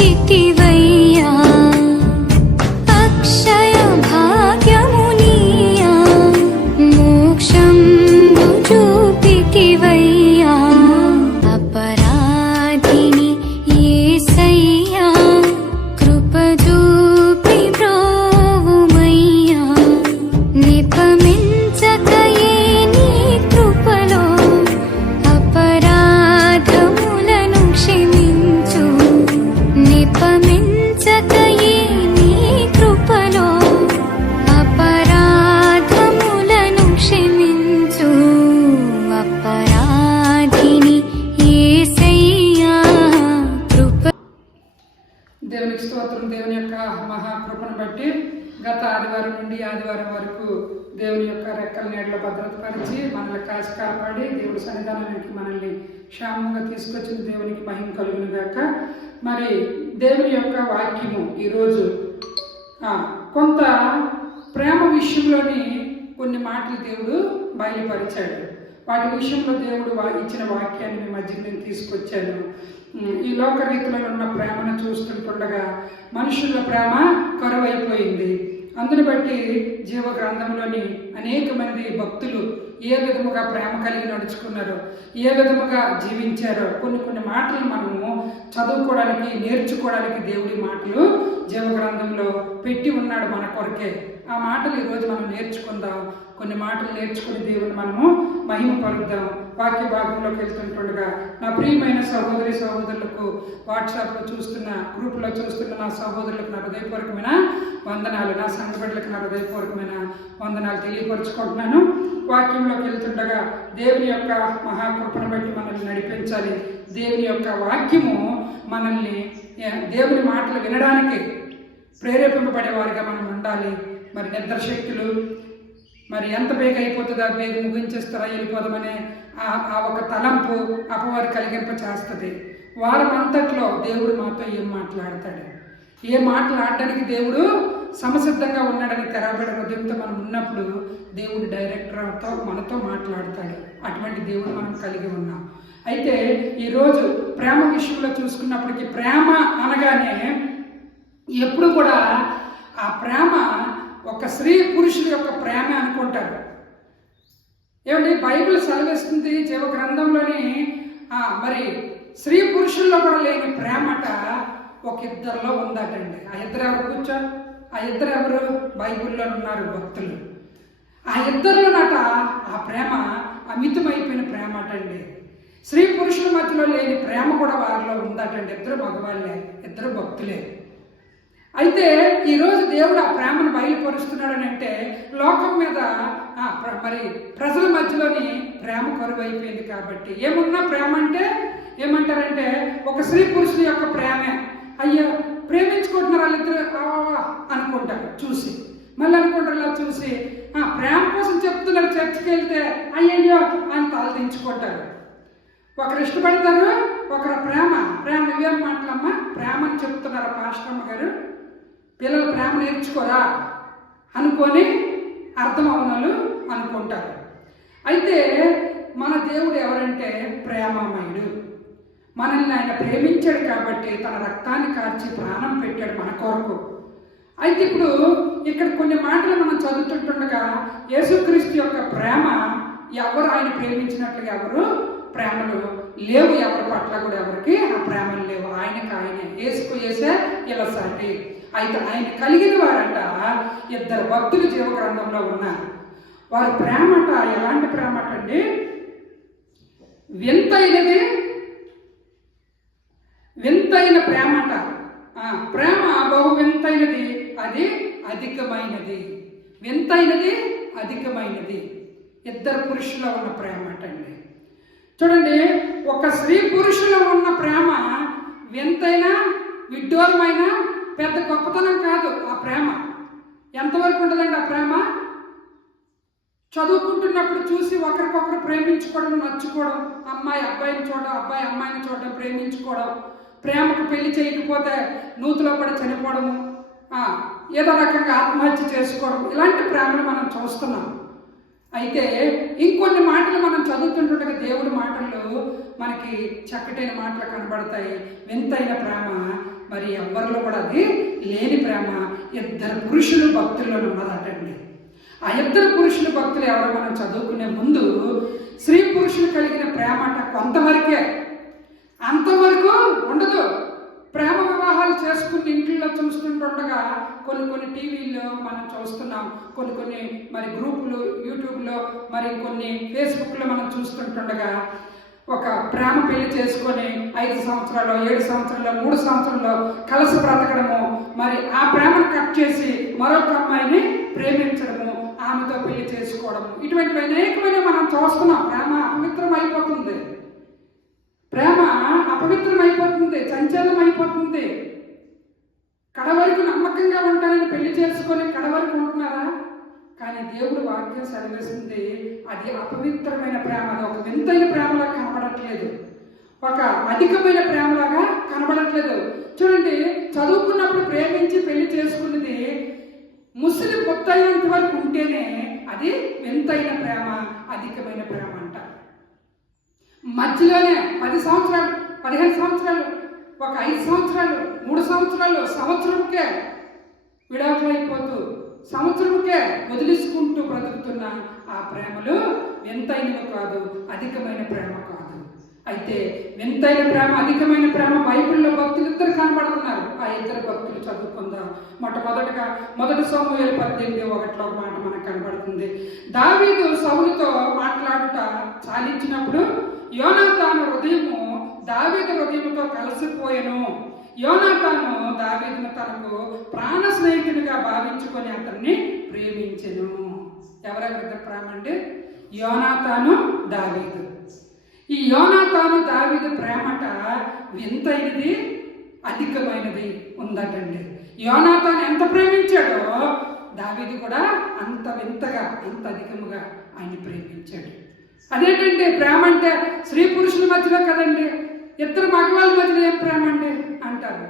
చూచితివయ్యా అక్షయ భాగ్యమునియా మోక్షంబు చూపితివయ్యా అపరాధిని యేసయ్యా కృప చూపి బ్రోవుమయ్యా నిపమించకయే నీ కృపలో అపరాధములను క్షమించు నిపమించకయే నీ కృపలో అపరాధములను క్షమించు అపరాధిని యేసయ్యా కృప. దేవునికి స్తోత్రం. దేవుని యొక్క మహాకృపను బట్టి గత ఆదివారం నుండి ఆదివారం వరకు దేవుని యొక్క రెక్కల నీడలో భద్రతపరిచి మనల్ని కాచి కాపాడి దేవుడి సన్నిధానానికి మనల్ని క్షేమంగా తీసుకొచ్చిన దేవునికి మహిమ కలుగును గాక. మరి దేవుని యొక్క వాక్యము ఈరోజు కొంత ప్రేమ విషయంలోని కొన్ని మాటలు దేవుడు బయలుపరిచాడు. వాటి విషయంలో దేవుడు ఇచ్చిన వాక్యాన్ని మీ మధ్యకి నేను తీసుకొచ్చాను. ఈ లోక రీతిలో ఉన్న ప్రేమను చూస్తుండగా మనుషుల ప్రేమ కరువైపోయింది. అందుని బట్టి జీవ గ్రంథంలోని అనేక మంది భక్తులు ఏ విధముగా ప్రేమ కలిగి నడుచుకున్నారో, ఏ విధముగా జీవించారో కొన్ని మాటలు మనము చదువుకోవడానికి నేర్చుకోవడానికి దేవుడి మాటలు జీవ గ్రంథంలో పెట్టి ఉన్నాడు మన కొరకే. ఆ మాటలు ఈరోజు మనం నేర్చుకుందాం. కొన్ని మాటలు నేర్చుకుని దేవుని మనము మహిమ పరుద్దాం. వాక్య భాగంలోకి వెళ్తుంటుండగా నా ప్రియమైన సహోదరి సహోదరులకు, వాట్సాప్లో చూస్తున్న గ్రూపులో చూస్తున్న నా సహోదరులకు నా హృదయపూర్వకమైన వందనాలు, నా సంఘ బిడ్డలకు నా హృదయపూర్వకమైన వందనాలు తెలియపరుచుకుంటున్నాను. వాక్యంలోకి వెళ్తుండగా దేవుని యొక్క మహాకృపను బట్టి మనల్ని నడిపించాలి. దేవుని యొక్క వాక్యము మనల్ని దేవుని మాటలు వినడానికి ప్రేరేపింపబడేవారిగా మనం ఉండాలి. మరి నిద్రశక్తులు మరి ఎంత బేగ అయిపోతుందా, బేగ ముగించేస్తారా, వెళ్ళిపోదామనే ఆ ఒక తలంపు అపవారి కలిగింప చేస్తుంది. వారం అంతట్లో దేవుడు మాతో ఏం మాట్లాడతాడు, ఏ మాట్లాడడానికి దేవుడు సమసిద్ధంగా ఉన్నాడని తెరబడి హృదయంతో మనం ఉన్నప్పుడు దేవుడు డైరెక్టర్తో మనతో మాట్లాడతాడు. అటువంటి దేవుడు మనం కలిగి ఉన్నాం. అయితే ఈరోజు ప్రేమ విషయంలో చూసుకున్నప్పటికీ ప్రేమ అనగానే ఎప్పుడు కూడా ఆ ప్రేమ ఒక స్త్రీ పురుషుల యొక్క ప్రేమ అనుకుంటారు. ఏమంటే బైబిల్ సెలవిస్తుంది జీవ గ్రంథంలోని మరి స్త్రీ పురుషుల్లో కూడా లేని ప్రేమట ఒక ఇద్దరిలో ఉందటండి. ఆ ఇద్దరు ఎవరు కూర్చో, ఆ ఇద్దరు ఎవరు బైబిల్లో ఉన్నారు భక్తులు. ఆ ఇద్దరిలోనట ఆ ప్రేమ అమితమైపోయిన ప్రేమ అటండి. స్త్రీ పురుషుల మధ్యలో లేని ప్రేమ కూడా వారిలో ఉందటండి. ఇద్దరు మగవాళ్ళే, ఇద్దరు భక్తులే. అయితే ఈరోజు దేవుడు ఆ ప్రేమను బయలుపరుస్తున్నాడని అంటే లోకం మీద మరి ప్రజల మధ్యలోని ప్రేమ కరువు అయిపోయింది. కాబట్టి ఏమున్నా ప్రేమ అంటే ఏమంటారంటే ఒక స్త్రీ పురుషుల యొక్క ప్రేమే. అయ్యో ప్రేమించుకుంటున్నారు వాళ్ళిద్దరు అనుకుంటారు చూసి, మళ్ళీ అనుకుంటారు ఇలా చూసి ప్రేమ కోసం చెప్తున్నారు. చర్చికి వెళ్తే అయ్యయ్యో అని తలదించుకుంటారు. ఒకరు ఇష్టపడతారు, ఒకరు ప్రేమ నువ్వేం మాటలమ్మా ప్రేమని చెప్తున్నారా పాస్టమ్మ గారు, పిల్లలు ప్రేమ నేర్చుకోరా అనుకొని అర్థమవునలు అనుకుంటారు. అయితే మన దేవుడు ఎవరంటే ప్రేమమయుడు. మనల్ని ఆయన ప్రేమించాడు కాబట్టి తన రక్తాన్ని కార్చి ప్రాణం పెట్టాడు మన కొరకు. అయితే ఇప్పుడు ఇక్కడ కొన్ని మాటలు మనం చదువుతుండగా యేసుక్రీస్తు యొక్క ప్రేమ ఎవరు ఆయన ప్రేమించినట్లుగా ఎవరు ప్రేమలు లేవు. ఎవరి పట్ల కూడా ఎవరికి ఆ ప్రేమలు లేవు. ఆయనకు ఆయనే యేసుకు యేసే ఇలా సాటి. అయితే ఆయన కలిగిన వారంట ఇద్దరు భక్తులు జీవ గ్రంథంలో ఉన్నారు. వారి ప్రేమట ఎలాంటి ప్రేమట అండి, వింతైన ప్రేమట. ప్రేమ బహు వింతైనది, అది అధికమైనది. వింతైనది, అధికమైనది. ఇద్దరు పురుషుల ఉన్న ప్రేమ అటండి. చూడండి, ఒక స్త్రీ పురుషుల ఉన్న ప్రేమ వింతైన విడ్డూరమైన పెద్ద గొప్పతనం కాదు. ఆ ప్రేమ ఎంతవరకు ఉంటుందండి? ఆ ప్రేమ చదువుకుంటున్నప్పుడు చూసి ఒకరికొకరు ప్రేమించుకోవడం, నచ్చుకోవడం, అమ్మాయి అబ్బాయిని చూడడం, అబ్బాయి అమ్మాయిని చూడడం, ప్రేమించుకోవడం, ప్రేమకు పెళ్లి చేయకపోతే నూతులో పడి చనిపోవడము, ఏదో రకంగా ఆత్మహత్య చేసుకోవడం, ఇలాంటి ప్రేమను మనం చూస్తున్నాం. అయితే ఇంకొన్ని మాటలు మనం చదువుతుంటుండగా దేవుడి మాటల్లో మనకి చక్కటైన మాటలు కనబడతాయి. వింతైన ప్రేమ మరి ఎవరిలో కూడా అది లేని ప్రేమ ఇద్దరు పురుషులు భక్తుల్లో ఉన్నదటండి. ఆ ఇద్దరు పురుషుల భక్తులు ఎవరో మనం చదువుకునే ముందు స్త్రీ పురుషులు కలిగిన ప్రేమ అంట కొంతవరకే, అంతవరకు ఉండదు. ప్రేమ వివాహాలు చేసుకుని ఇంట్లో చూస్తుండగా కొన్ని టీవీల్లో మనం చూస్తున్నాం, కొన్ని మరి గ్రూపులు యూట్యూబ్లో మరి కొన్ని ఫేస్బుక్లో మనం చూస్తుండగా ఒక ప్రేమ పెళ్లి చేసుకొని 5 సంవత్సరాలు 7 సంవత్సరాలు 3 సంవత్సరాల్లో కలిసి బ్రతకడము, మరి ఆ ప్రేమను కట్ చేసి మరొక అమ్మాయిని ప్రేమించడము, ఆమెతో పెళ్లి చేసుకోవడము, ఇటువంటి అనేకమైన మనం చూస్తున్నాం. ప్రేమ అపవిత్రం అయిపోతుంది, ప్రేమ అపవిత్రం అయిపోతుంది, చంచలం అయిపోతుంది. కడవరకు నమ్మకంగా ఉంటానని పెళ్లి చేసుకొని కడవరకు ఉంటున్నారా? కానీ దేవుడు వాక్యం సెలవిస్తుంది అది అపవిత్రమైన ప్రేమ, అది ఒక వింతైన ప్రేమలా కనబడట్లేదు, ఒక అధికమైన ప్రేమలాగా కనబడట్లేదు. చూడండి, చదువుకున్నప్పుడు ప్రేమించి పెళ్లి చేసుకున్నది ముసలి పొత్తైనంత వరకు ఉంటేనే అది వింతైన ప్రేమ, అధికమైన ప్రేమ అంట. మధ్యలోనే 10 సంవత్సరాలు 15 సంవత్సరాలు, ఒక 5 సంవత్సరాలు 3 సంవత్సరాలు సంవత్సరంకే విడాకులు అయిపోతూ సంవత్సరంకే వదిలించుకుంటూ బ్రతుకుతున్న ఆ ప్రేమలు వింతైనవి కాదు, అధికమైన ప్రేమ కాదు. అయితే వింతైన ప్రేమ, అధికమైన ప్రేమ బైబిల్లో భక్తులు ఇద్దరు కనబడుతున్నారు. ఆ ఇద్దరు భక్తులు చదువుకుందాం. మొట్టమొదటిగా 1 సమూయేలు 18:1 మాట మనకు కనబడుతుంది. దావీదు సౌలుతో మాట్లాడుట చాలించినప్పుడు యోనాతాను హృదయము దావీదు హృదయముతో కలిసిపోయెను. యోనాతాను దావీదును తనకు ప్రాణ స్నేహితునిగా భావించుకొని అతన్ని ప్రేమించెను. ఎవరెవరిద్దరు ప్రేమ అంటే? యోనాతాను దావీదు. ఈ యోనాతాను దావీదు ప్రేమట వింతైనది, అధికమైనది ఉందటండి. యోనాతాను ఎంత ప్రేమించాడో దావీదు కూడా అంత వింతగా, అంత అధికముగా ఆయన ప్రేమించాడు. అదేంటండి ప్రేమ అంటే? స్త్రీ పురుషుల మధ్యలో కదండి, ఇద్దరు మగవాళ్ళ మధ్యలో ఏం ప్రేమ అండి అంటారు.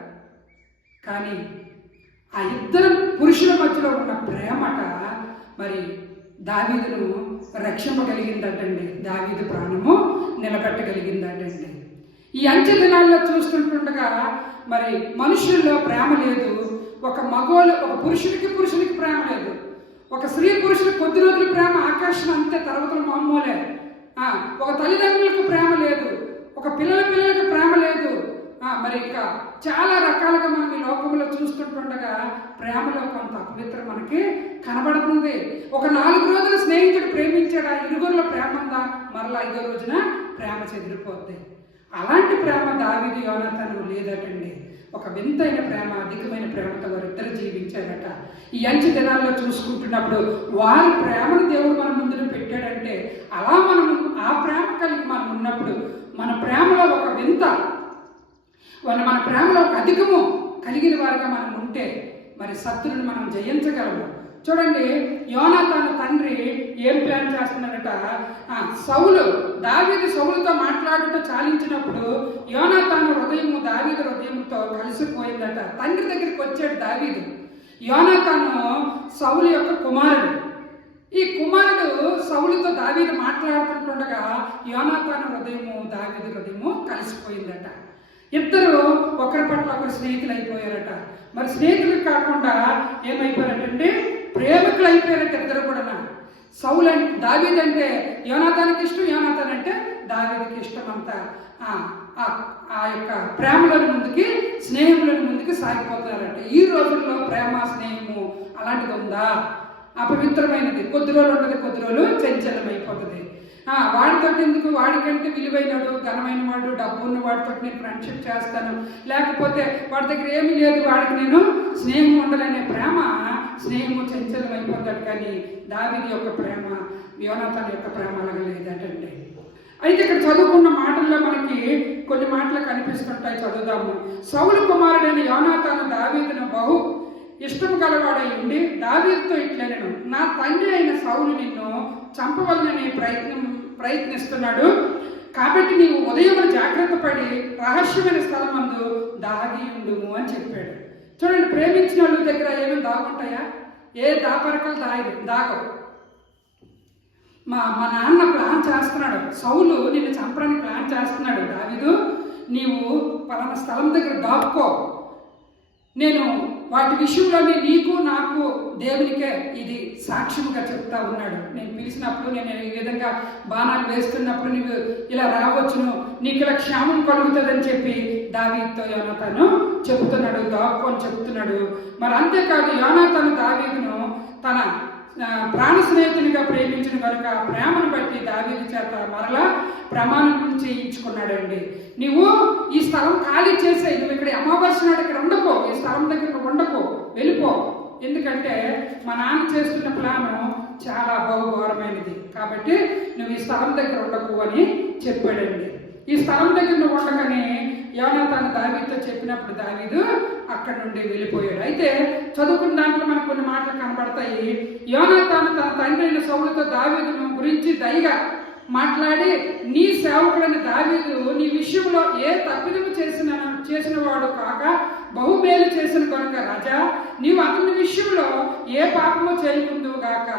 కానీ ఆ ఇద్దరు పురుషుల మధ్యలో ఉన్న ప్రేమట మరి దావీదును రక్షింపగలిగిందటండి, దావీదు ప్రాణము నిలబెట్టగలిగిందటండి. ఈ అంచె దినాల్లో చూస్తుండగా మరి మనుషుల్లో ప్రేమ లేదు. ఒక పురుషుడికి ప్రేమ లేదు. ఒక స్త్రీ పురుషులకు కొద్ది రోజుల ప్రేమ, ఆకర్షణ, అంతే, తర్వాతలు మామూలే. ఒక తల్లిదండ్రులకు ప్రేమ లేదు, ఒక పిల్లలకు ప్రేమ లేదు. మరి ఇంకా చాలా రకాలుగా మనం ఈ లోకంలో చూస్తుండగా ప్రేమలో కొంత అపవిత్రం మనకి కనబడుతుంది. ఒక 4 రోజులు స్నేహితుడు ప్రేమించాడా, ఇరుగురిలో ప్రేమ ఉందా, మరలా 5వ రోజున ప్రేమ చెదిరిపోద్ది. అలాంటి ప్రేమ దావీదు యోనాతాను లేదటండి. ఒక వింతైన ప్రేమ, అధికమైన ప్రేమతో వారిద్దరు జీవించారట. ఈ అంచె దినాల్లో చూసుకుంటున్నప్పుడు వారి ప్రేమను దేవుడు మన ముందున పెట్టాడంటే, అలా మనము ఆ ప్రేమ కలిగి మనం ఉన్నప్పుడు మన ప్రేమలో ఒక వింత, మన ప్రేమలో ఒక అధికము కలిగిన వారిగా మనం ఉంటే మరి శత్రువుని మనం జయించగలము. చూడండి, యోనాతాను తండ్రి ఏం ప్లాన్ చేస్తున్నాడట? దావీదు సౌలుతో మాట్లాడుతూ చాలించినప్పుడు యోనాతాను హృదయము దావీదు హృదయంతో కలిసిపోయిందట. తండ్రి దగ్గరికి వచ్చాడు దావీదు. యోనాతాను సౌలు యొక్క కుమారుడు. ఈ కుమారుడు సౌలుతో దావీదు మాట్లాడుతుండగా యోనాతాను హృదయము దావీదు హృదయము కలిసిపోయిందట. ఇద్దరు ఒకరి పట్ల ఒకరు స్నేహితులు అయిపోయారట. మరి స్నేహితులు కాకుండా ఏమైపోయారంటే ప్రేమికులు అయిపోయారట ఇద్దరు కూడా. సౌలు దావీదు అంటే యోనాతానికి ఇష్టం, యోనాతాన్ అంటే దావీదుకి ఇష్టం. అంతా ఆ యొక్క ప్రేమలను ముందుకి, స్నేహములను ముందుకి సాగిపోతారట. ఈ రోజుల్లో ప్రేమ, స్నేహము అలాంటిది ఉందా? అపవిత్రమైనది. కొద్ది రోజులు ఉంటుంది, కొద్ది రోజులు చంచలమైపోతుంది. వాడితో ఎందుకు, వాడికంటే విలువైనడు, ఘనమైన వాడు, డబ్బు ఉన్న వాడితో నేను ఫ్రెండ్షిప్ చేస్తాను, లేకపోతే వాడి దగ్గర ఏమీ లేదు, వాడికి నేను స్నేహం ఉండాలనే ప్రేమ, స్నేహము చంచలం అయిపోతాడు. కానీ దావీదు యొక్క ప్రేమ, యోనాతాను యొక్క ప్రేమ అలాగే లేదటండి. అయితే ఇక్కడ చదువుకున్న మాటల్లో మనకి కొన్ని మాటలు కనిపిస్తుంటాయి, చదువుదాము. సౌలు కుమారుడైన యోనాతాను దావీదును బహు ఇష్టం గలవాడై ఉండి దావీదుతో ఇట్లనెను, నా తండ్రి అయిన సౌలు నిన్ను చంపవలనని ప్రయత్నిస్తున్నాడు, కాబట్టి నీవు ఉదయం జాగ్రత్త పడి రహస్యమైన స్థలమందు దాగి ఉండుము అని చెప్పాడు. చూడండి, ప్రేమించిన వాళ్ళ దగ్గర ఏమైనా దాగుంటాయా? ఏ దాపరకలు దాగవు. మా నాన్న ప్లాన్ చేస్తున్నాడు, సౌలు నిన్ను చంపడానికి ప్లాన్ చేస్తున్నాడు, దావీదు నీవు పలానా స్థలం దగ్గర దాక్కో, నేను వాటి విషయంలోనే నీకు నాకు దేవునికే ఇది సాక్ష్యముగా చెప్తా ఉన్నాడు. నేను పిలిచినప్పుడు, నేను ఈ విధంగా బాణాలు వేస్తున్నప్పుడు నువ్వు ఇలా రావచ్చును, నీకు ఇలా క్షేమం కలుగుతుందని చెప్పి దావీదుతో యోనాతాను చెబుతున్నాడు, దాక్కొని చెప్తున్నాడు. మరి అంతేకాదు యోనాతాను దావీదును తన ప్రాణ స్నేహితునిగా ప్రేమించిన కనుక ప్రేమను బట్టి దావీదు చేత మరలా ప్రమాణం చేయించుకున్నాడండి. నువ్వు ఈ స్థలం ఖాళీ చేసే, నువ్వు ఇక్కడ అమావాస్య నాడు ఇక్కడ ఉండకో, ఈ స్థలం దగ్గర ఉండకో, వెళ్ళిపో. ఎందుకంటే మా నాన్న చేస్తున్న ప్లాను చాలా బహుఘోరమైనది, కాబట్టి నువ్వు ఈ స్థలం దగ్గర ఉండకు అని చెప్పాడండి. ఈ స్థలం దగ్గర నువ్వు ఉండగానే యోనాతాను దావీదుతో చెప్పినప్పుడు దావీదు అక్కడి నుండి వెళ్ళిపోయాడు. అయితే చదువుకున్న దాంట్లో మనకు కొన్ని మాటలు కనబడతాయి. యోనాతాను తన తండ్రి అయిన సౌలుతో దావీదును గురించి దయగా మాట్లాడి, నీ సేవకుడైన దావీదు నీ విషయంలో ఏ తప్పిదము చేసిన వాడు కాక బహుమేలు చేసిన కనుక రాజా, నీవు అతని విషయంలో ఏ పాపమో చేయకుందువు గాక.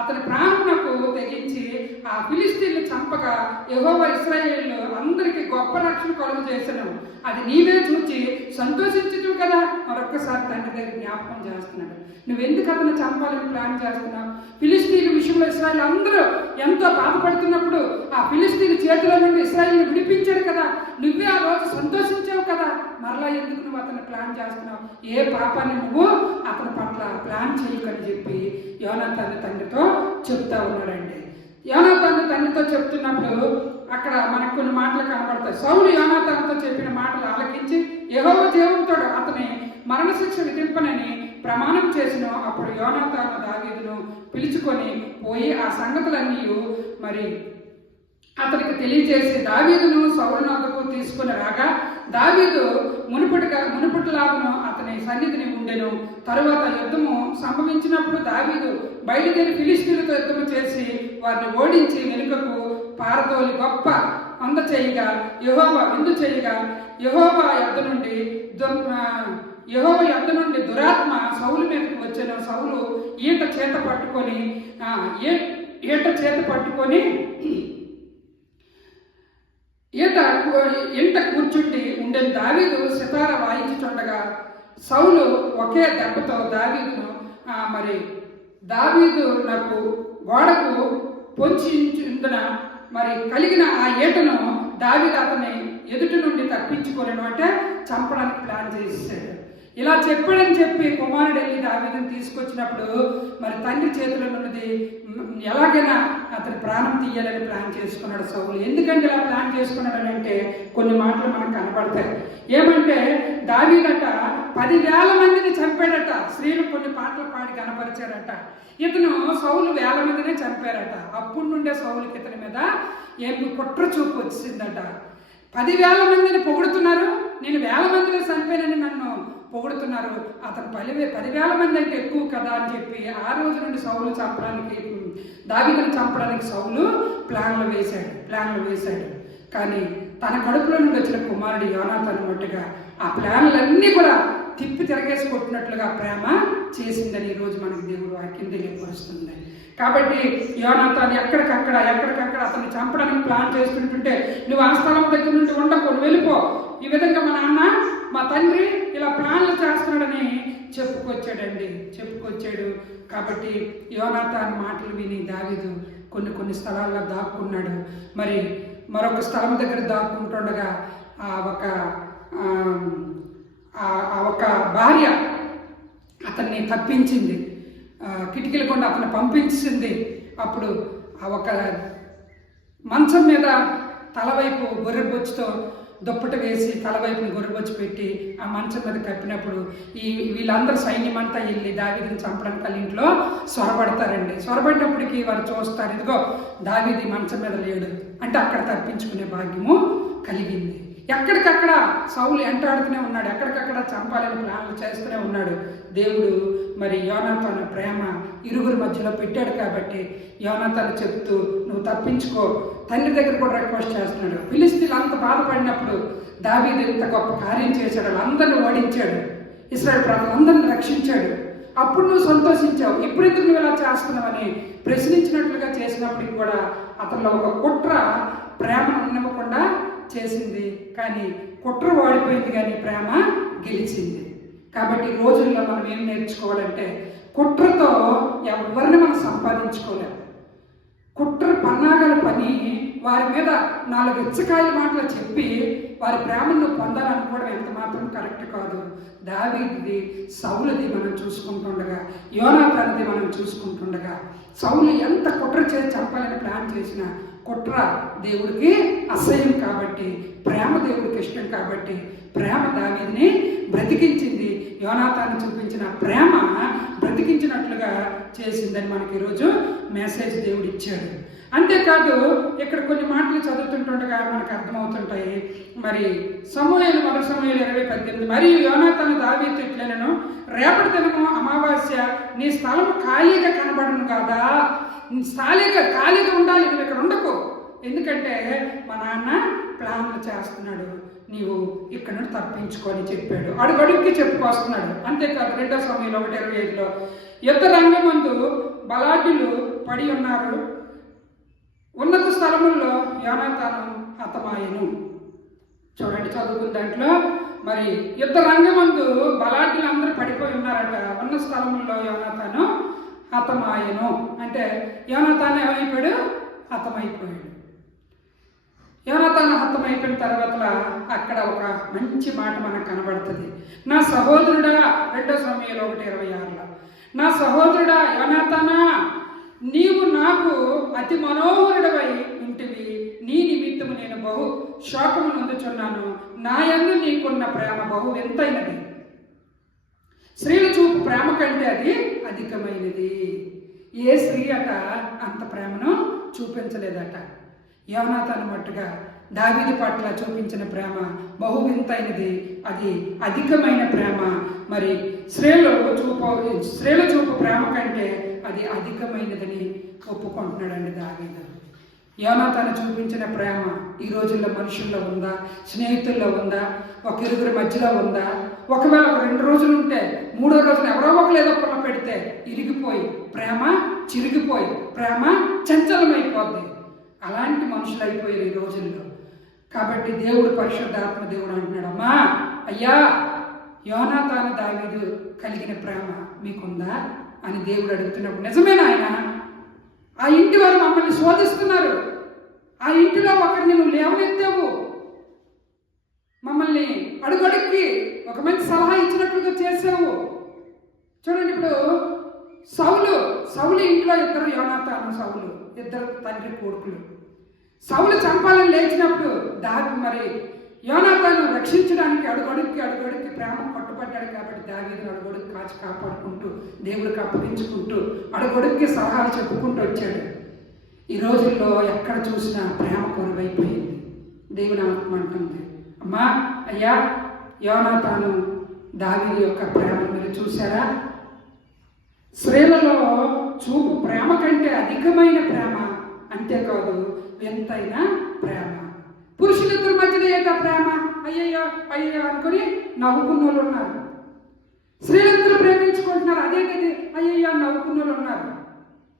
అతని ప్రాణమునకు తెగించి ఆ ఫిలిస్తీన్లు చంపగా యెహోవా ఇశ్రాయేలు అందరికి గొప్ప రక్షణ కలుగు చేసినావు, అది నీవే చూచి సంతోషించుదువు కదా. మరొక్కసారి తండ్రి దగ్గర జ్ఞాపకం చేస్తున్నాడు. నువ్వెందుకు అతను చంపాలని ప్లాన్ చేస్తున్నావు? ఫిలిస్తీన్ల విషయంలో ఇశ్రాయేల్ అందరూ ఎంతో బాధపడుతున్నప్పుడు ఆ ఫిలిస్తీన్ చేతిలో నుండి ఇశ్రాయేల్ని విడిపించాడు కదా, నువ్వే ఆ రోజు సంతోషించావు కదా, మరలా ఎందుకు నువ్వు అతను ప్లాన్ చేస్తున్నావు? ఏ పాపాన్ని నువ్వు అతని పట్ల ప్లాన్ చేయకని చెప్పి యోనాతాను తండ్రితో చెప్తా ఉన్నాడండి. యోనాతాను తండ్రితో చెప్తున్నప్పుడు అక్కడ మనకు కొన్ని మాటలు కనబడతాయి. సౌలు యోనాతానుతో చెప్పిన మాటలు ఆలకించి యెహోవా దేవునితో అతని మరణశిక్ష విధింపనని ప్రమాణం చేసిన. అప్పుడు యోనాతాను దావీదును పిలుచుకొని పోయి ఆ సంగతులన్నీ మరి అతనికి తెలియజేసి దావీదును సౌలు వద్దకు తీసుకుని రాగా దావీదు మునుపటిలాగును అతని సన్నిధిని ఉండెను. తరువాత యుద్ధము సంభవించినప్పుడు దావీదు బయలుదేరి ఫిలిస్తీన్లతో యుద్ధము చేసి వారిని ఓడించి వెనుకకు పారతోలి గొప్ప అంద చేయగా విందు చేయగా యెహోవా యొద్ద నుండి దురాత్మ సౌలు మీదకి వచ్చాను. సౌలు ఈట చేత పట్టుకొని ఇంట కూర్చుండి ఉండేది. దావీదు సితార వాయించుచుండగా సౌలు ఒకే దెబ్బతో దావీదు నాకు గోడకు పొంచించుందున కలిగిన ఆ ఈటను దావీదు అతని ఎదుటి నుండి తప్పించుకోలేను, అంటే చంపడానికి ప్లాన్ చేసేసాడు. ఇలా చెప్పాడని చెప్పి కుమారుడు వెళ్ళి దావీదుని తీసుకొచ్చినప్పుడు తండ్రి చేతిలో ఉన్నది ఎలాగైనా అతని ప్రాణం తీయాలని ప్లాన్ చేసుకున్నాడు సౌలు. ఎందుకంటే ఇలా ప్లాన్ చేసుకున్నాడని అంటే కొన్ని మాటలు మనకు కనబడతాయి. ఏమంటే దావీదట 10,000 మందిని చంపాడట. స్త్రీలు కొన్ని పాటలు పాడి కనపరిచారట. ఇతను సౌలు 1000 మందినే చంపారట. అప్పుడు నుండే సౌలుకి ఇతని మీద కుట్ర చూపు వచ్చిందట. 10,000 మందిని పొగుడుతున్నారు, నేను 1000 మందిని చంపానని నన్ను పొగుడుతున్నారు, అతను 10,000 మంది అంటే ఎక్కువ కదా అని చెప్పి ఆ రోజు నుండి సౌలు చంపడానికి, దావీదును చంపడానికి సౌలు ప్లాన్లు వేశాడు. కానీ తన కడుపులో నుండి వచ్చిన కుమారుడు యోనాతాను మట్టుగా ఆ ప్లాన్లన్నీ కూడా తిప్పి తిరగేసి కొట్టినట్లుగా ప్రేమ చేసిందని ఈరోజు మనకి దేవుడు వాక్యం తెలియపరుస్తుంది. కాబట్టి యోనాతాను ఎక్కడికక్కడ అతన్ని చంపడానికి ప్లాన్ చేసుకుంటుంటే నువ్వు ఆ స్థలం దగ్గర నుండి ఉండకు, నువ్వు వెళ్ళిపో, ఈ విధంగా మా నాన్న మా తండ్రి ఇలా ప్లాన్లు చేస్తున్నాడని చెప్పుకొచ్చాడు. కాబట్టి యోనాతాను మాటలు విని దావీదు కొన్ని స్థలాల్లో దాక్కున్నాడు. మరొక స్థలం దగ్గర దాక్కుంటుండగా ఆ ఒక భార్య అతన్ని తప్పించింది, కిటికీల కొండ అతన్ని పంపించింది. అప్పుడు ఆ ఒక మంచం మీద తలవైపు గొర్రెబొచ్చుతో దుప్పట వేసి తలవైపుని గొర్రెబొచ్చు పెట్టి ఆ మంచం మీద కప్పినప్పుడు వీళ్ళందరూ సైన్యం అంతా వెళ్ళి దావీదుని చంపడానికి వాళ్ళ ఇంట్లో సొరబడినప్పటికీ వారు చూస్తారు, ఇదిగో దావీదు మంచం మీద లేడు అంటే అక్కడ తప్పించుకునే భాగ్యము కలిగింది. ఎక్కడికక్కడ సౌలు ఎంటాడుతూనే ఉన్నాడు, ఎక్కడికక్కడ చంపాలని ప్లాన్లు చేస్తూనే ఉన్నాడు. దేవుడు యోనాతాను ప్రేమ ఇరుగురు మధ్యలో పెట్టాడు కాబట్టి యోనాతాను చెప్తూ నువ్వు తప్పించుకో, తండ్రి దగ్గర కూడా రిక్వెస్ట్ చేస్తున్నాడు. ఫిలిస్తీన్లు అంత బాధపడినప్పుడు దావీదు ఇంత గొప్ప కార్యం చేశాడు, వాళ్ళందరినీ ఓడించాడు, ఇశ్రాయేలు ప్రజలందరినీ రక్షించాడు, అప్పుడు నువ్వు సంతోషించావు, ఇప్పుడు ఎందుకు నువ్వు ఇలా చేస్తున్నావని ప్రశ్నించినట్లుగా చేసినప్పటికి కూడా అతనిలో ఒక కుట్ర ప్రేమను ఉన్నవ్వకుండా చేసింది. కానీ కుట్ర ఓడిపోయింది, కానీ ప్రేమ గెలిచింది. కాబట్టి ఈ రోజుల్లో మనం ఏం నేర్చుకోవాలంటే కుట్రతో ఎవరిని మనం సంపాదించుకోలేము. కుట్ర పన్నాగల పని వారి మీద 4 ఇచ్చకాయల మాటలు చెప్పి వారి ప్రేమను పొందాలనుకోవడం ఎంత మాత్రం కరెక్ట్ కాదు. దావీదుది, సౌలుది మనం చూసుకుంటుండగా, యోనాతానుది మనం చూసుకుంటుండగా, సౌలు ఎంత కుట్ర చేసి చంపాలని ప్లాన్ చేసినా కుట్ర దేవుడికి అసహ్యం కాబట్టి, ప్రేమ దేవుడికి ఇష్టం కాబట్టి ప్రేమ దావీదుని బ్రతికించింది. యోనాతాను చూపించిన ప్రేమ బ్రతికించినట్లుగా చేసిందని మనకి ఈరోజు మెసేజ్ దేవుడు ఇచ్చాడు. అంతేకాదు ఇక్కడ కొన్ని మాటలు చదువుతుంటుండగా మనకు అర్థమవుతుంటాయి. మరి సమూయేలు 1 సమూయేలు 20:18 మరియు యోనాతాను దావీదుతో ఇట్లనెను, రేపటి దినము అమావాస్య, నీ స్థలం ఖాళీగా కనబడను కాదా? ఖాళీగా ఉండాలి, నువ్వు ఇక్కడ ఉండకు. ఎందుకంటే మా నాన్న ప్లాన్లు చేస్తున్నాడు, నీవు ఇక్కడ నుండి తప్పించుకొని చెప్పాడు. అడుగడుక్కి చెప్పుకొస్తున్నాడు. అంతేకాదు 2 సమూయేలు 1:25లో యుద్ధ రంగమందు బలాఢ్యులు పడి ఉన్నారు, ఉన్నత స్థలముల్లో యోనాతాను హతమాయెను. చూడండి చదువుకున్న దాంట్లో మరి యుద్ధ రంగమందు బలాఢ్యులు అందరూ పడిపోయి ఉన్నారట, ఉన్న స్థలముల్లో యోనాతాను హతమాయెను. అంటే యోనాతాను ఏమైపోయాడు? హతమైపోయాడు. యోనాతాను హతమైపోయిన తర్వాత అక్కడ ఒక మంచి మాట మనకు కనబడుతుంది. నా సహోదరుడా, 2 సమూయేలు 1:26లో, నా సహోదరుడా యోనాతానా, నీవు నాకు అతి మనోహరుడవై ఉంటివి, నీ నిమిత్తము నేను బహు శోకము నొందుచున్నాను, నా యందు నీకున్న ప్రేమ బహు వింతైనది, స్త్రీల చూపు ప్రేమ కంటే అది అధికమైనది. ఏ స్త్రీ అట అంత ప్రేమను చూపించలేదట. యోనాతాను మట్టుగా దావీదు పట్ల చూపించిన ప్రేమ బహు వింతైనది, అది అధికమైన ప్రేమ. మరి స్త్రీల చూపు ప్రేమ కంటే అది అధికమైనదని ఒప్పుకుంటున్నాడండి దావీదు. యోనాతాను చూపించిన ప్రేమ ఈ రోజుల్లో మనుషుల్లో ఉందా? స్నేహితుల్లో ఉందా? ఒక ఇరుగురి మధ్యలో ఉందా? ఒకవేళ 2 రోజులు ఉంటే 3వ రోజున ఎవరో ఒకరు ఏదో పుల్ల పెడితే ఇరిగిపోయి ప్రేమ చిరిగిపోయి ప్రేమ చంచలమైపోద్ది. అలాంటి మనుషులు అయిపోయారు ఈ రోజుల్లో. కాబట్టి దేవుడు, పరిశుద్ధాత్మ దేవుడు అంటున్నాడు, అమ్మా అయ్యా, యోనాతాను దావీదు కలిగిన ప్రేమ మీకుందా అని దేవుడు అడుగుతున్నప్పుడు, నిజమేనా ఆయన? ఆ ఇంటి వారు మమ్మల్ని శోధిస్తున్నారు, ఆ ఇంటిలో ఒకరిని నువ్వు లేవనెత్తావు, మమ్మల్ని అడుగడుక్కి ఒక మంచి సలహా ఇచ్చినట్లుగా చేసావు. చూడండి, ఇప్పుడు సౌలు ఇంట్లో 2 యోనాతాను, సౌలు 2 తండ్రి కొడుకులు. సౌలు చంపాలని లేచినప్పుడు మరి యోనాతాను రక్షించడానికి అడుగడుక్కి ప్రేమ పట్టుబడ్డాడు కాబట్టి దావీదును అడుగడుక్కి కాచి కాపాడుకుంటూ దేవుడికి అప్పగించుకుంటూ అడుగడుక్కి సలహాలు చెప్పుకుంటూ వచ్చాడు. ఈ రోజుల్లో ఎక్కడ చూసినా ప్రేమ కొరవైపోయింది. దేవుని ఆత్మ అంటుంది, అమ్మా అయ్యా, యోనాతాను దావీదు యొక్క ప్రేమ మీరు చూసారా? స్త్రీలలో చూపు ప్రేమ కంటే అధికమైన ప్రేమ, అంతేకాదు వింతైన ప్రేమ. పురుషులిద్దరి మధ్యన ఏంటా ప్రేమ? అయ్యయ్యో అనుకుని నవ్వుకున్న వాళ్ళు ఉన్నారు. స్త్రీలిద్దరు ప్రేమించుకుంటున్నారు, అదేంటది అయ్యయ్యో నవ్వుకున్న వాళ్ళు ఉన్నారు.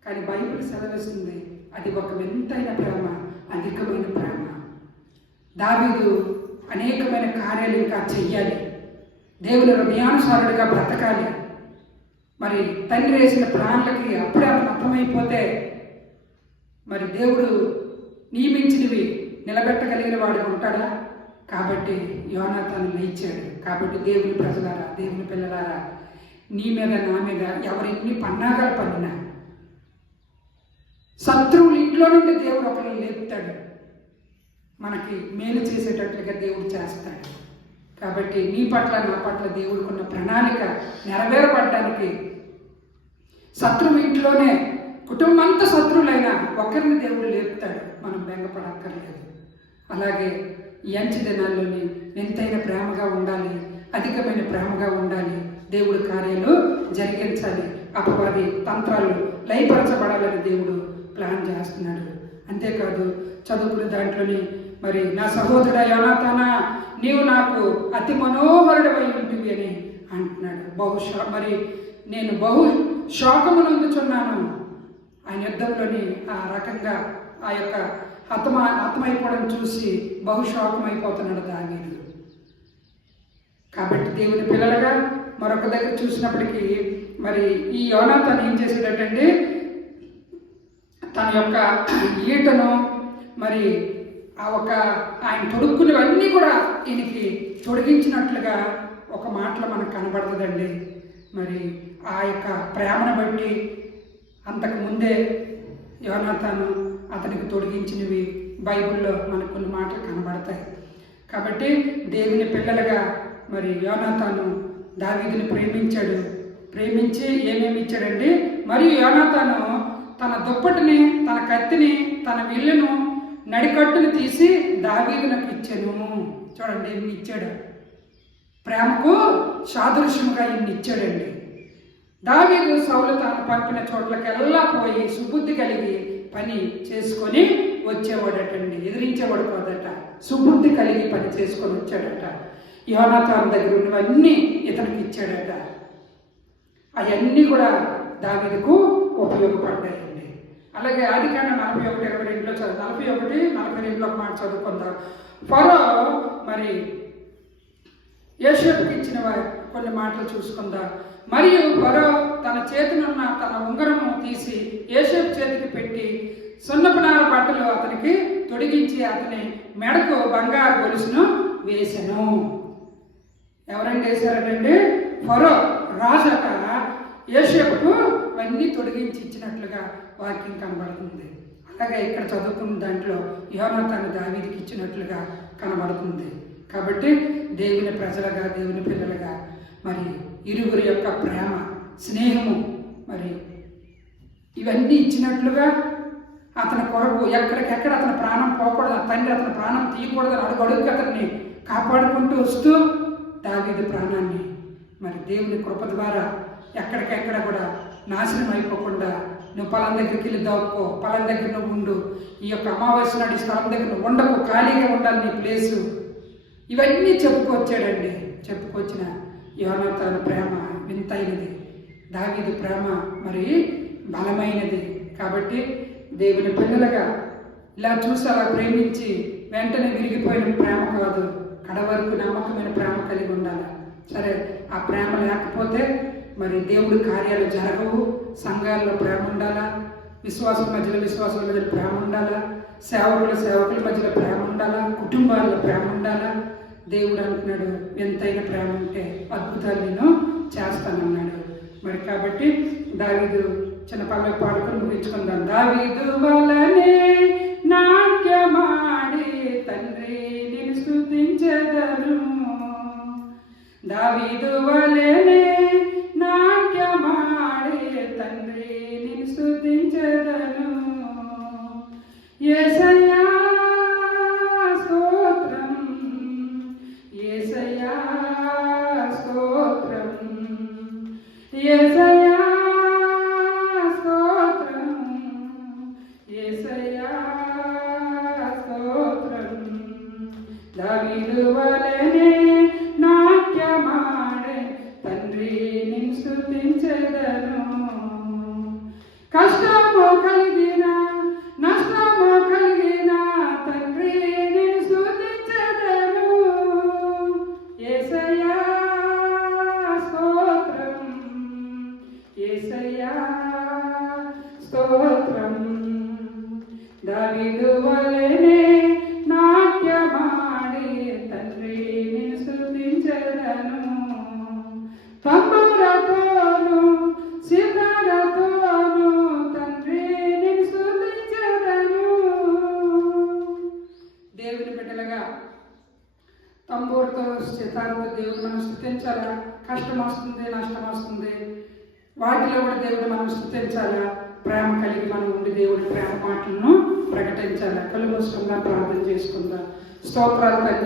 కానీ బైబిల్ సెలవిస్తుంది, అది ఒక వింతైన ప్రేమ, అధికమైన ప్రేమ. దావీదు అనేకమైన కార్యాలు ఇంకా చెయ్యాలి, దేవుని హృదయానుసారుడిగా బ్రతకాలి. మరి తండ్రి వేసిన ప్లాన్లకి అప్పుడే అర్థమైపోతే మరి దేవుడు నియమించినవి నిలబెట్టగలిగిన వాడు ఉంటాడా? కాబట్టి యోనాతాను లేచాడు. కాబట్టి దేవుని ప్రజలారా, దేవుని పిల్లలారా, నీ మీద నా మీద ఎవరెన్ని పన్నాగాలు పడినా శత్రువులు ఇంట్లో నుండి దేవుడు ఒకరిని లేపుతాడు, మనకి మేలు చేసేటట్లుగా దేవుడు చేస్తాడు. కాబట్టి నీ పట్ల నా పట్ల దేవుడికున్న ప్రణాళిక నెరవేరపడడానికి శత్రువు ఇంట్లోనే కుటుంబంతో శత్రువులైనా ఒకరిని దేవుడు లేపుతాడు, మనం బెంగపడక్కర్లేదు. అలాగే ఈ అంచె దినాల్లోని వింతైన ప్రేమగా ఉండాలి, అధికమైన ప్రేమగా ఉండాలి, దేవుడి కార్యాలు జరిగించాలి, అపవాది తంత్రాలు లయపరచబడాలని దేవుడు ప్లాన్ చేస్తున్నాడు. అంతేకాదు చదువుకునే దాంట్లోని మరి నా సహోదరుడా యోనాతానా, నీవు నాకు అతి మనోహరుడవై ఉంటివి అని అంటున్నాడు. నేను బహు శోకము నొందుచున్నాను. ఆయన యుద్ధంలోని ఆ రకంగా ఆ యొక్క హతమైపోవడం చూసి బహు శోకమైపోతున్నాడు దావీదు. కాబట్టి దేవుని పిల్లలుగా మరొక దగ్గర చూసినప్పటికీ మరి ఈ యోనాతాను ఏం చేశాడటండి, తన యొక్క ఈటను మరి ఆయన తొడుక్కునేవన్నీ కూడా ఈయనకి తొడిగించినట్లుగా ఒక మాటలో మనకు కనబడుతుందండి. మరి ఆ యొక్క ప్రేమను బట్టి అంతకు ముందే యోనాతాను అతనికి తొడిగించినవి బైబిల్లో మనకు కొన్ని మాటలు కనబడతాయి. కాబట్టి దేవుని పిల్లలుగా మరి యోనాతాను దావీదుని ప్రేమించి ఏమేమి ఇచ్చాడండి. మరియు యోనాతాను తన దుప్పటిని, తన కత్తిని, తన విల్లును, నడికట్టును తీసి దావీదునకు ఇచ్చాను. చూడండి ఇన్ని ఇచ్చాడు, ప్రేమకు సాదృశ్యముగా ఇన్ని ఇచ్చాడండి. దావీదు సౌలు తాను పంపిన చోట్లకెల్లా పోయి సుబుద్ధి కలిగి పని చేసుకొని వచ్చేవాడటండి, ఎదిరించేవాడు కాదట, సుబుద్ధి కలిగి పని చేసుకొని వచ్చాడట. యోనాతాను దగ్గర ఉన్నవన్నీ ఇతనికి ఇచ్చాడట. అవన్నీ కూడా దావీదుకు ఉపయోగపడ్డాయండి. అలాగే ఆదికాండం 41:22 41:42 ఒక మాట చదువుకుందాం. ఫరో మరి యోసేపుకి ఇచ్చిన కొన్ని మాటలు చూసుకుందాం. మరియు ఫరో తన చేతినున్న తన ఉంగరము తీసి యోసేపు చేతికి పెట్టి సున్నపునార బట్టలు అతనికి తొడిగించి అతని మెడకు బంగారు గొలుసును వేసెను. ఎవరండి వేశారటండి? ఫరో రాజట యోసేపుకు అవన్నీ తొడిగించి ఇచ్చినట్లుగా వాక్యం కనబడుతుంది. అలాగే ఇక్కడ చదువుకున్న దాంట్లో యోనాతాను దావీదుకి ఇచ్చినట్లుగా కనబడుతుంది. కాబట్టి దేవుని ప్రజలుగా, దేవుని పిల్లలుగా మరి ఇరువురి యొక్క ప్రేమ, స్నేహము మరి ఇవన్నీ ఇచ్చినట్లుగా అతని కొరకు ఎక్కడికెక్కడ అతని ప్రాణం పోకూడదు, తండ్రి అతని ప్రాణం తీయకూడదని అడుగడుగుకి అతన్ని కాపాడుకుంటూ వస్తూ దావీదు ప్రాణాన్ని మరి దేవుని కృప ద్వారా ఎక్కడికెక్కడ కూడా నాశనం అయిపోకుండా, నువ్వు పలాన దగ్గరికి వెళ్ళి దాక్కో, పలాన దగ్గర నువ్వు ఉండు, ఈ యొక్క అమావాస్య నాడు స్థలం దగ్గర నువ్వు ఉండకు, ఖాళీగా ఉండాలి నీ ప్లేసు, ఇవన్నీ చెప్పుకొచ్చిన యోనాతాను ప్రేమ వింతైనది, దావీదు ప్రేమ మరి బలమైనది. కాబట్టి దేవుని పిల్లలుగా ఇలా చూసి అలా ప్రేమించి వెంటనే విరిగిపోయిన ప్రేమ కాదు, కడవరకు నమ్మకమైన ప్రేమ కలిగి ఉండాలి. సరే, ఆ ప్రేమ లేకపోతే మరి దేవుడి కార్యాలు జరగవు. సంఘాల్లో ప్రేమ ఉండాలా, విశ్వాసుల మధ్యలో ప్రేమ ఉండాలా, సేవకుల మధ్యలో ప్రేమ ఉండాలా, కుటుంబాల్లో ప్రేమ ఉండాలా. దేవుడు అంటున్నాడు, ఎంతైనా ప్రేమ ఉంటే అద్భుతాలు నేను చేస్తానన్నాడు. మరి కాబట్టి దావీదు చిన్న పల్లవి పాడుకొని ముగించుకుందాం. దావీదు వలనే నాట్యమాడి తండ్రి నిన్ను స్తుతించెదను, దావీదు వలనే నాట్యమాడి తండ్రి నిన్ను స్తుతించెదను. యేసయ్యా స్తోత్రం, యేసయ్యా స్తోత్రం, యేసయ్యా స్తోత్రం, యేసయ్యా స్తోత్రం. దావీదు వలనే నాట్యమాడే తండ్రి నిన్ను స్తుతించెదను. కష్టము కలిగిన నష్టము కలిగిన తండ్రి నిన్ను స్తుతించెదను. యేసయ్యా స్తోత్రం, యేసయ్యా స్తోత్రం. దావీదు వలెనే నాట్యమాడి తండ్రి నిన్ను స్తుతించెదను. తంబురతోను సితారతోను తండ్రి నిన్ను స్తుతించెదను. దేవుని బిడ్డలుగా తంబూరుతో సితారతో దేవుడు మనం స్తుతించాలా. కష్టం వస్తుంది, నష్టం వస్తుంది, వాటిలో కూడా దేవుడు మనం స్తుతించాలా. ప్రేమ కలిగి మనం ఉండి దేవుడి ప్రేమ మాటలను ప్రకటించాలా. కళ్ళు మూసుకుందాం, ప్రార్థన చేసుకుందాం. స్తోత్రాలు తండ్రి.